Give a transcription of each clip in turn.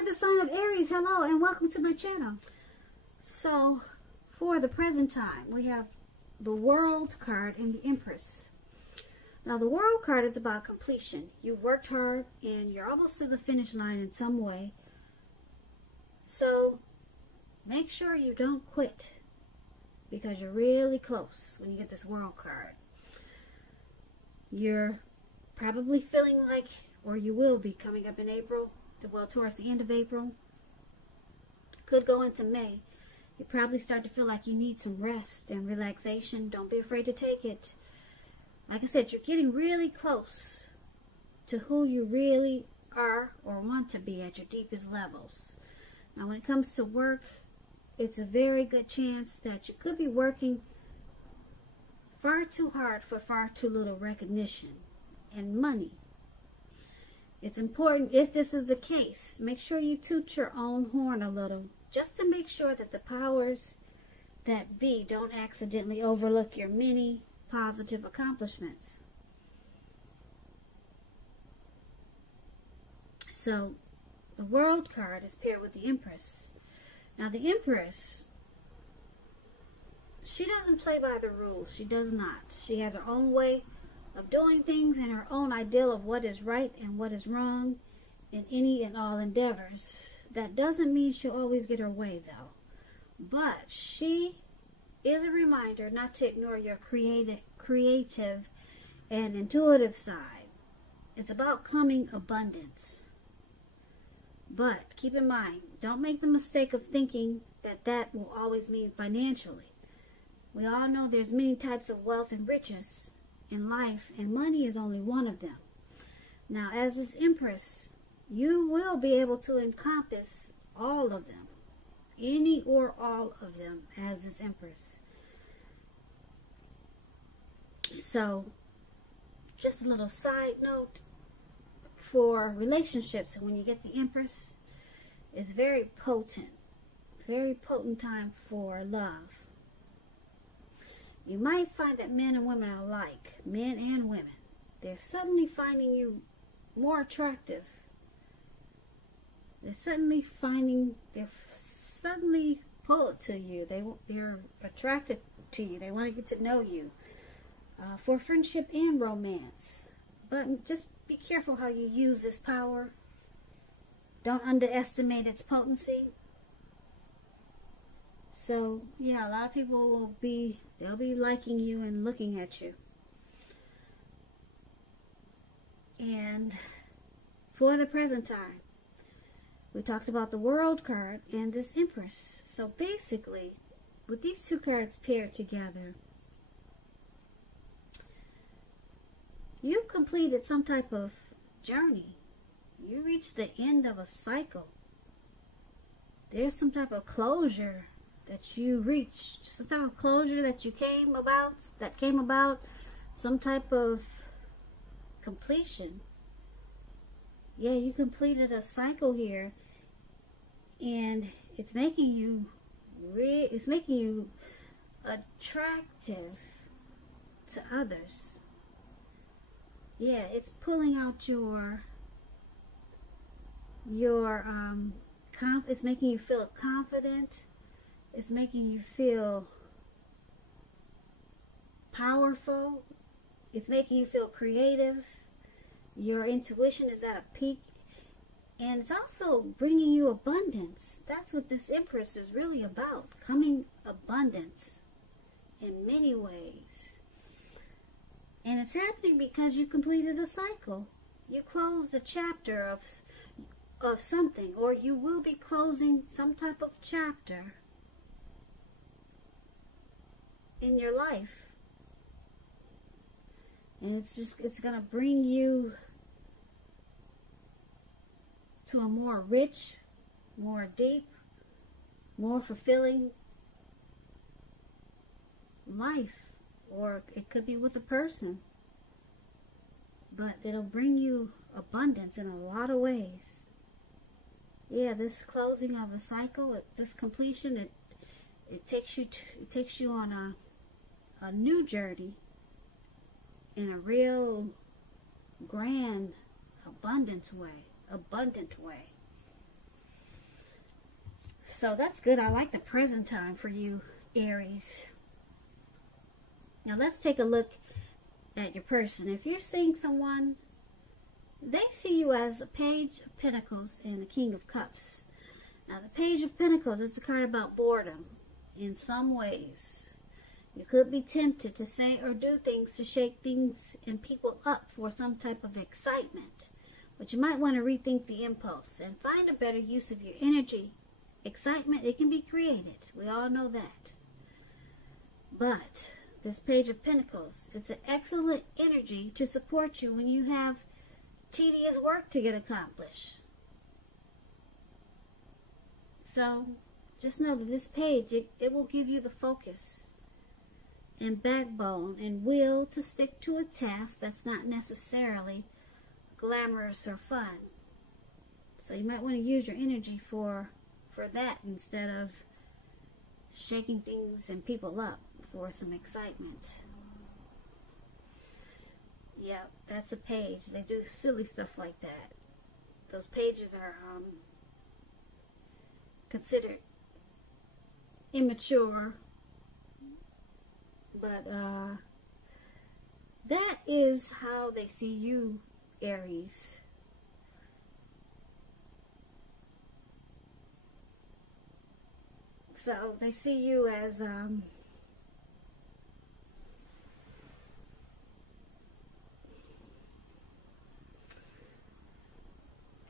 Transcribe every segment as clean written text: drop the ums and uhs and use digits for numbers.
for the sign of Aries, hello and welcome to my channel. So, for the present time, we have the World card and the Empress. Now, the World card is about completion. You worked hard and you're almost to the finish line in some way. So, make sure you don't quit because you're really close when you get this World card. You're probably feeling like, or you will be coming up in April, well, towards the end of April, could go into May. You probably start to feel like you need some rest and relaxation. Don't be afraid to take it. Like I said, you're getting really close to who you really are or want to be at your deepest levels. Now, when it comes to work, it's a very good chance that you could be working far too hard for far too little recognition and money. It's important, if this is the case, make sure you toot your own horn a little, just to make sure that the powers that be don't accidentally overlook your many positive accomplishments. So, the World card is paired with the Empress. Now, the Empress, she doesn't play by the rules. She does not. She has her own way of doing things and her own ideal of what is right and what is wrong in any and all endeavors. That doesn't mean she'll always get her way, though. But she is a reminder not to ignore your creative and intuitive side. It's about coming abundance. But keep in mind, don't make the mistake of thinking that that will always mean financially. We all know there's many types of wealth and riches in life, and money is only one of them. Now, as this Empress, you will be able to encompass all of them, any or all of them, as this Empress. So, just a little side note for relationships, when you get the Empress, it's very potent time for love. You might find that men and women are alike, men and women. They're suddenly finding you more attractive. They're suddenly pulled to you. They're attracted to you. They want to get to know you for friendship and romance. But just be careful how you use this power. Don't underestimate its potency. So, yeah, a lot of people they'll be liking you and looking at you. And for the present time, we talked about the World card and this Empress. So basically, with these two cards paired together, you've completed some type of journey. You reached the end of a cycle. There's some type of closure that you reached, some type of closure that came about, some type of completion. Yeah, you completed a cycle here, and it's making you attractive to others. Yeah, it's pulling out it's making you feel confident. It's making you feel powerful. It's making you feel creative. Your intuition is at a peak. And it's also bringing you abundance. That's what this Empress is really about. Coming abundance in many ways. And it's happening because you completed a cycle. You closed a chapter of something. Or you will be closing some type of chapter in your life. And it's going to bring you to a more rich, more deep, more fulfilling life. Or it could be with a person. But it'll bring you abundance in a lot of ways. Yeah, this closing of a cycle, this completion, it takes you on a new journey in a real grand abundant way. So that's good. I like the present time for you, Aries. Now let's take a look at your person. If you're seeing someone, they see you as a Page of Pentacles and the King of Cups. Now the Page of Pentacles, it's a card about boredom in some ways. You could be tempted to say or do things to shake things and people up for some type of excitement. But you might want to rethink the impulse and find a better use of your energy. Excitement, it can be created. We all know that. But this Page of Pentacles, it's an excellent energy to support you when you have tedious work to get accomplished. So just know that this page, it will give you the focus and backbone and will to stick to a task that's not necessarily glamorous or fun. So you might want to use your energy for that instead of shaking things and people up for some excitement. Yeah, that's a page. They do silly stuff like that. Those pages are considered immature, but that is how they see you, Aries. So they see you as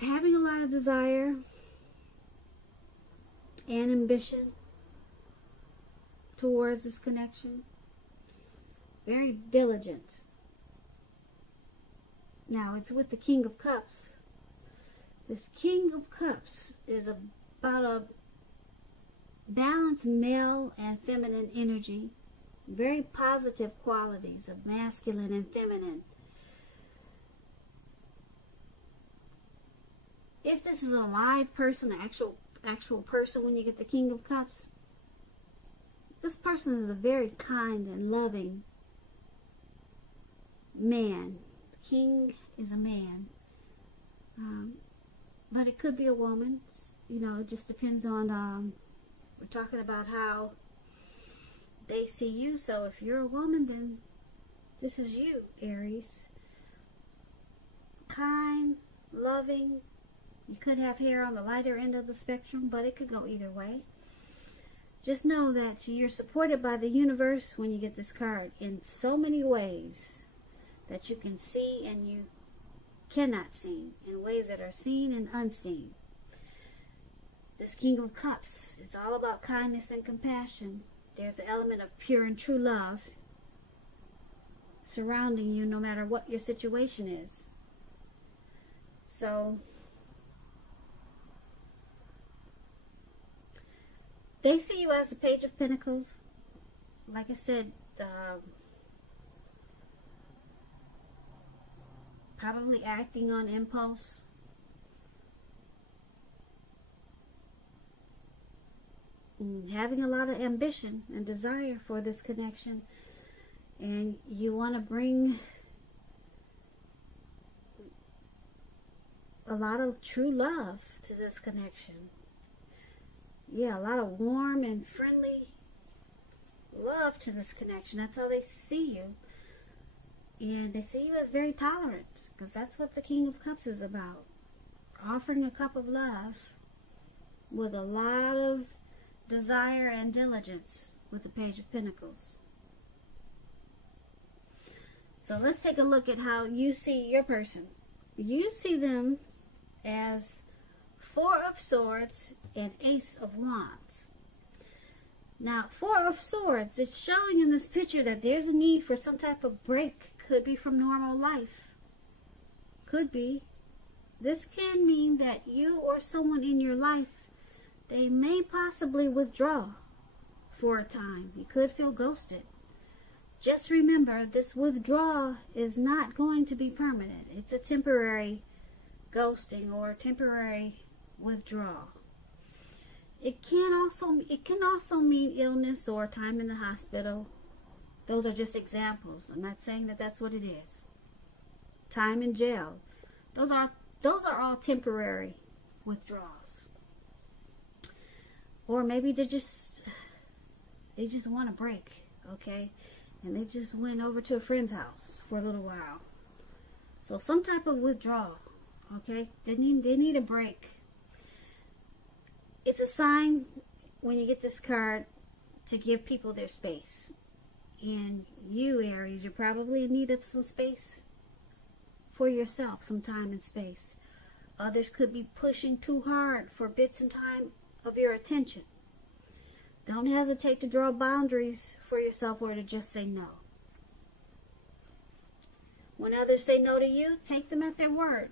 having a lot of desire and ambition towards this connection. Very diligent. Now it's with the King of Cups. This King of Cups is about a balanced male and feminine energy. Very positive qualities of masculine and feminine. If this is a live person, an actual person, when you get the King of Cups, this person is a very kind and loving man. King is a man. But it could be a woman. You know, it just depends on, we're talking about how they see you. So if you're a woman, then this is you, Aries. Kind, loving. You could have hair on the lighter end of the spectrum, but it could go either way. Just know that you're supported by the universe when you get this card in so many ways that you can see and you cannot see, in ways that are seen and unseen. This King of Cups, it's all about kindness and compassion. There's an element of pure and true love surrounding you no matter what your situation is. So they see you as the Page of Pentacles. Like I said, probably acting on impulse. And having a lot of ambition and desire for this connection. And you want to bring a lot of true love to this connection. Yeah, a lot of warm and friendly love to this connection. That's how they see you. And they see you as very tolerant, because that's what the King of Cups is about. Offering a cup of love with a lot of desire and diligence with the Page of Pentacles. So let's take a look at how you see your person. You see them as Four of Swords and Ace of Wands. Now, Four of Swords, it's showing in this picture that there's a need for some type of break. Could be from normal life. Could be. This can mean that you or someone in your life, they may possibly withdraw for a time. You could feel ghosted. Just remember, this withdrawal is not going to be permanent. It's a temporary ghosting or a temporary withdrawal. It can also mean illness or time in the hospital. Those are just examples. I'm not saying that that's what it is. Time in jail. Those are all temporary withdrawals. Or maybe they just want a break, okay? And they just went over to a friend's house for a little while. So some type of withdrawal, okay? They need a break. It's a sign when you get this card to give people their space. And you, Aries, you're probably in need of some space for yourself, some time and space. Others could be pushing too hard for bits and time of your attention. Don't hesitate to draw boundaries for yourself or to just say no. When others say no to you, take them at their word.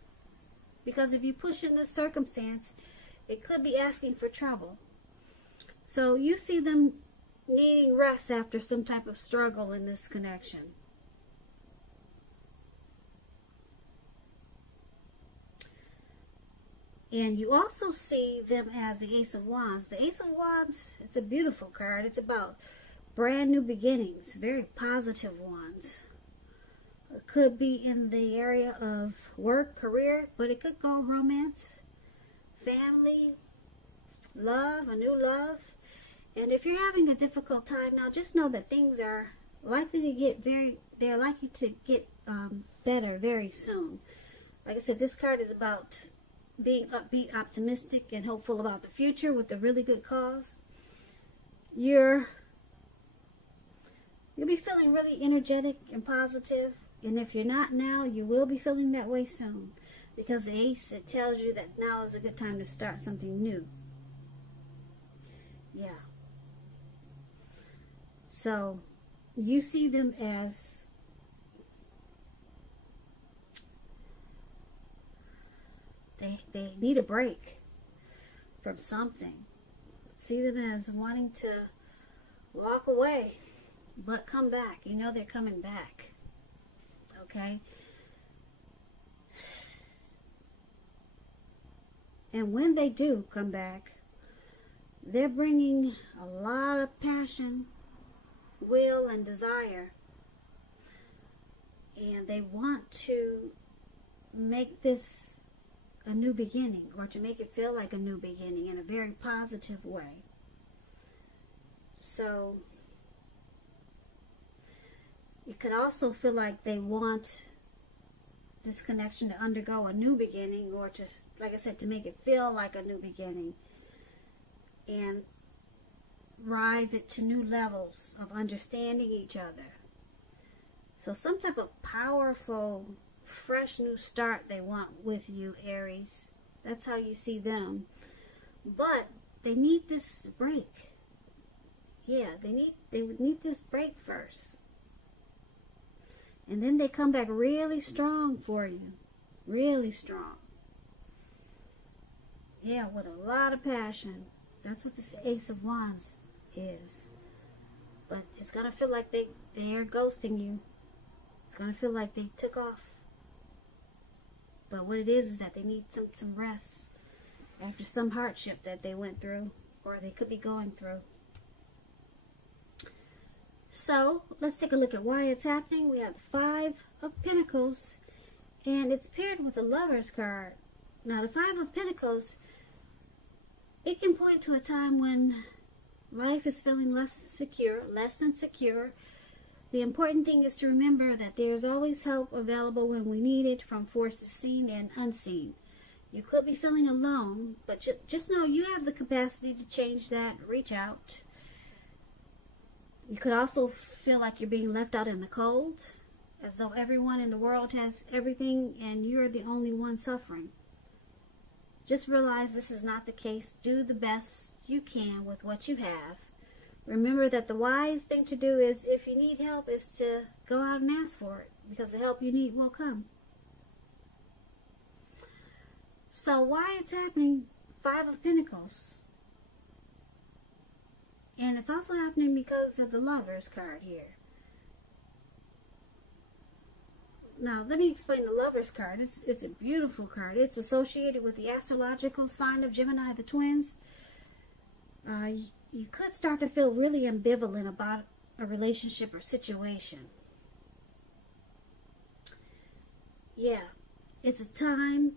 Because if you push in this circumstance, it could be asking for trouble. So you see them needing rest after some type of struggle in this connection. And you also see them as the Ace of Wands. The Ace of Wands, it's a beautiful card. It's about brand new beginnings, very positive ones. It could be in the area of work, career, but it could go romance, family, love, a new love. And if you're having a difficult time now, just know that things are likely to get better very soon. Like I said, this card is about being upbeat, optimistic, and hopeful about the future with a really good cause. You'll be feeling really energetic and positive, and if you're not now, you will be feeling that way soon, because the Ace, it tells you that now is a good time to start something new. Yeah. So you see them as they need a break from something. See them as wanting to walk away, but come back. You know they're coming back. Okay? And when they do come back, they're bringing a lot of passion, will, and desire. And they want to make this a new beginning, or to make it feel like a new beginning in a very positive way. So it could also feel like they want this connection to undergo a new beginning, or to, like I said, to make it feel like a new beginning and rise it to new levels of understanding each other. So some type of powerful, fresh new start they want with you, Aries. That's how you see them. But they need this break. Yeah, they need this break first. And then they come back really strong for you. Really strong. Yeah, with a lot of passion. That's what this Ace of Wands is. But it's going to feel like they are ghosting you. It's going to feel like they took off. But what it is that they need some rest after some hardship that they went through, or they could be going through. So let's take a look at why it's happening. We have the Five of Pentacles, and it's paired with the Lover's card. Now the Five of Pentacles, it can point to a time when life is feeling less than secure. The important thing is to remember that there's always help available when we need it, from forces seen and unseen. You could be feeling alone, but just know you have the capacity to change that. Reach out. You could also feel like you're being left out in the cold, as though everyone in the world has everything and you're the only one suffering. Just realize this is not the case. Do the best you can with what you have. Remember that the wise thing to do is, if you need help, is to go out and ask for it, because the help you need will come. So why it's happening? Five of Pentacles. And it's also happening because of the Lover's card here. Now, let me explain the Lover's card. It's a beautiful card. It's associated with the astrological sign of Gemini, the twins. You could start to feel really ambivalent about a relationship or situation. Yeah, it's a time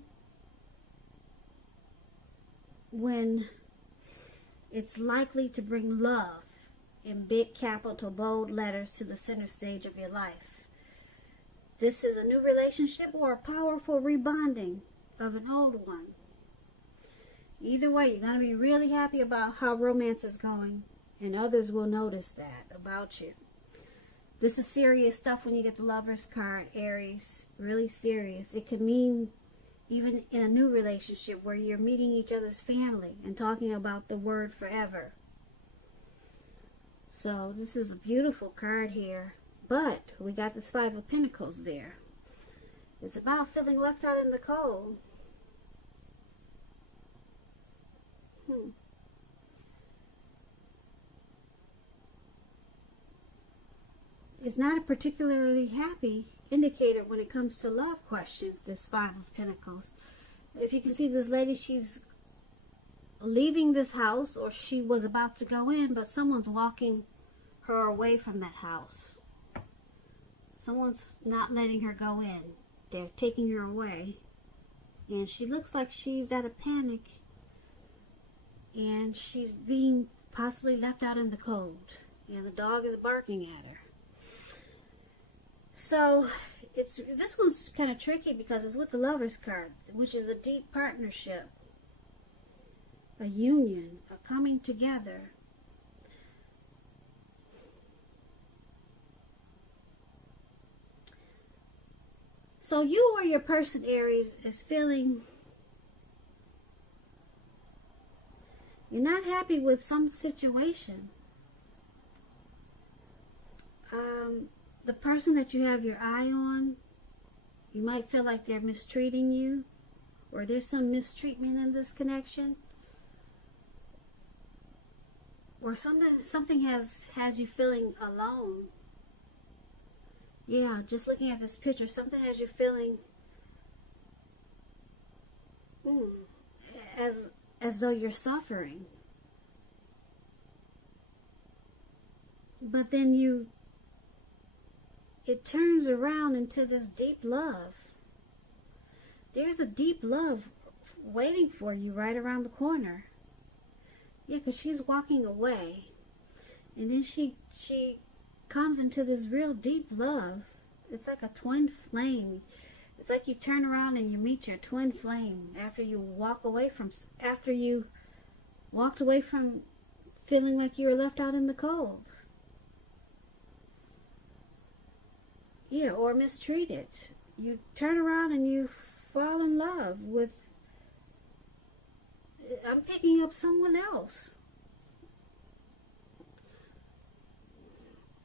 when It's likely to bring love in big capital bold letters to the center stage of your life. This is a new relationship or a powerful rebonding of an old one. Either way, you're going to be really happy about how romance is going, and others will notice that about you. This is serious stuff when you get the Lover's card, Aries. Really serious. It could mean even in a new relationship where you're meeting each other's family and talking about the word forever. So this is a beautiful card here. But we got this Five of Pentacles there. It's about feeling left out in the cold. It's not a particularly happy indicator when it comes to love questions, this Five of Pentacles. If you can see this lady, she's leaving this house, or she was about to go in, but someone's walking her away from that house. Someone's not letting her go in. They're taking her away. And she looks like she's at a panic. And she's being possibly left out in the cold. And the dog is barking at her. So, this one's kind of tricky because it's with the Lover's card, which is a deep partnership, a union, a coming together. So you or your person, Aries, is feeling you're not happy with some situation. The person that you have your eye on, you might feel like they're mistreating you, or there's some mistreatment in this connection, or something has you feeling alone. Yeah, just looking at this picture, something has you feeling as though you're suffering. But then it turns around into this deep love. There's a deep love waiting for you right around the corner. Yeah, because she's walking away. And then she comes into this real deep love. It's like a twin flame. It's like you turn around and you meet your twin flame after you walked away from feeling like you were left out in the cold. Yeah, or mistreated. You turn around and you fall in love with, I'm picking up someone else.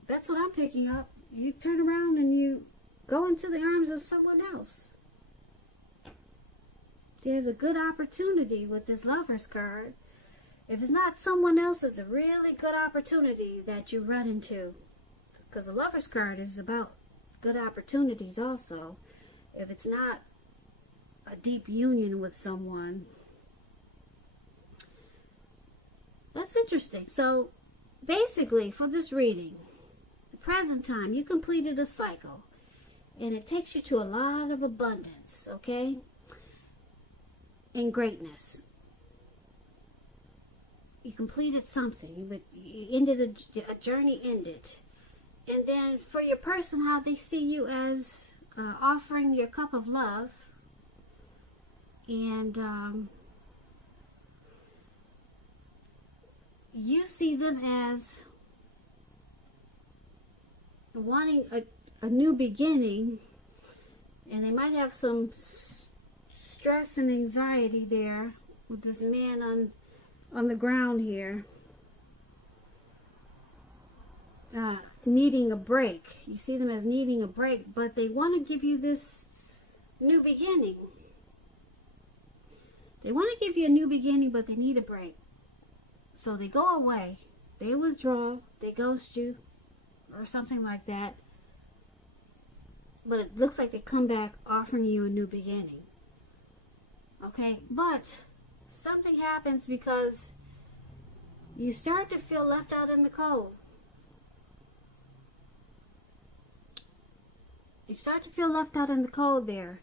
That's what I'm picking up. You turn around and you go into the arms of someone else. There's a good opportunity with this Lover's card. If it's not someone else, it's a really good opportunity that you run into. Because the Lover's card is about good opportunities also. If it's not a deep union with someone. That's interesting. So basically for this reading, the present time, you completed a cycle and it takes you to a lot of abundance, okay, and greatness. You completed something, you ended a journey ended. And then for your person, how they see you as offering your cup of love, and you see them as wanting a new beginning, and they might have some stress and anxiety there with this man on the ground here. Needing a break. You see them as needing a break, but they want to give you this new beginning. They want to give you a new beginning, but they need a break. So they go away. They withdraw. They ghost you or something like that. But it looks like they come back offering you a new beginning. Okay? But something happens because you start to feel left out in the cold. You start to feel left out in the cold there.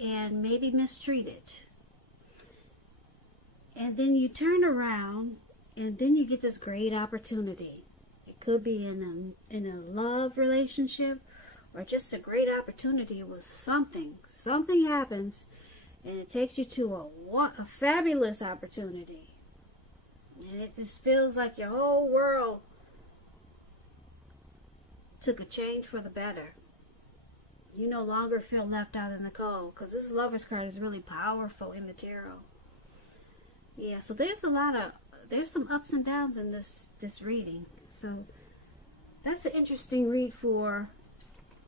And maybe mistreated. And then you turn around, and then you get this great opportunity. It could be in a love relationship, or just a great opportunity with something. Something happens, and it takes you to a fabulous opportunity. And it just feels like your whole world took a change for the better. You no longer feel left out in the cold, because this Lover's card is really powerful in the tarot. Yeah, so there's some ups and downs in this reading. So that's an interesting read for